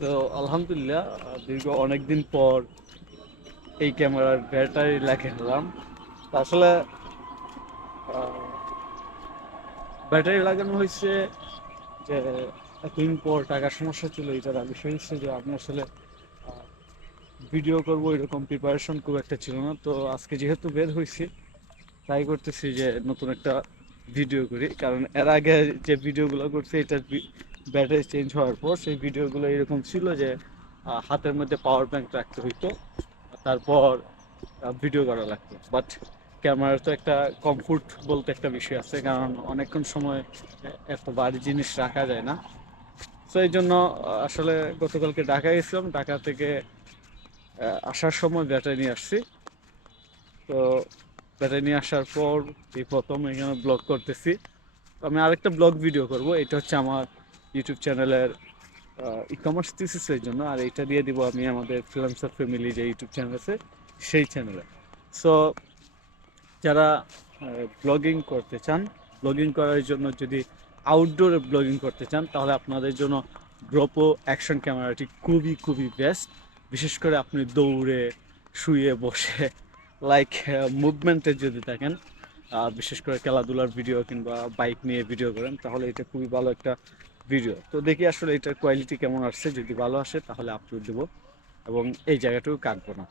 তো আলহামদুলিল্লাহ দীর্ঘ অনেকদিন পর এই ক্যামেরার ব্যাটারি লাগালাম। আসলে ব্যাটারি লাগানো হয়েছে যে এতদিন পর টাকার সমস্যা ছিল। এটার বিষয় হচ্ছে যে আমি আসলে ভিডিও করব এরকম প্রিপারেশন খুব একটা ছিল না। তো আজকে যেহেতু বের হয়েছি, ট্রাই করতেছি যে নতুন একটা ভিডিও করি, কারণ এর আগে যে ভিডিওগুলো করছি এটার ব্যাটারি চেঞ্জ হওয়ার পর সেই ভিডিওগুলো এরকম ছিল যে হাতের মধ্যে পাওয়ার ব্যাংক রাখতে হইতো, তারপর ভিডিও করা লাগতো। বাট ক্যামেরার তো একটা কমফোর্ট বলতে একটা বিষয় আছে, কারণ অনেকক্ষণ সময় এত ভারী জিনিস রাখা যায় না। তো এই জন্য আসলে গতকালকে ঢাকা গেছিলাম, ঢাকা থেকে আসার সময় ব্যাটারি নিয়ে আসছি। তো ব্যাটারি নিয়ে আসার পর এই প্রথম এখানে ব্লগ করতেছি। তো আমি আরেকটা ব্লগ ভিডিও করব, এটা হচ্ছে আমার ইউটিউব চ্যানেলের ই কমার্স থিসিসের জন্য, আর এটা দিয়ে দিব আমি আমাদের ফ্রিল্যান্সার ফ্যামিলি যে ইউটিউব চ্যানেল আছে সেই চ্যানেলে। সো যারা ব্লগিং করতে চান, ব্লগিং করার জন্য যদি আউটডোরে ব্লগিং করতে চান, তাহলে আপনাদের জন্য গ্রোপো অ্যাকশন ক্যামেরাটি খুবই খুবই বেস্ট। বিশেষ করে আপনি দৌড়ে, শুয়ে, বসে, লাইক মুভমেন্টে যদি থাকেন, বিশেষ করে খেলাধুলার ভিডিও কিংবা বাইক নিয়ে ভিডিও করেন, তাহলে এটা খুবই ভালো একটা ভিডিও। তো দেখি আসলে এটার কোয়ালিটি কেমন আসছে, যদি ভালো আসে তাহলে আপলোড দেবো এবং এই জায়গাটুকু কাটবো না।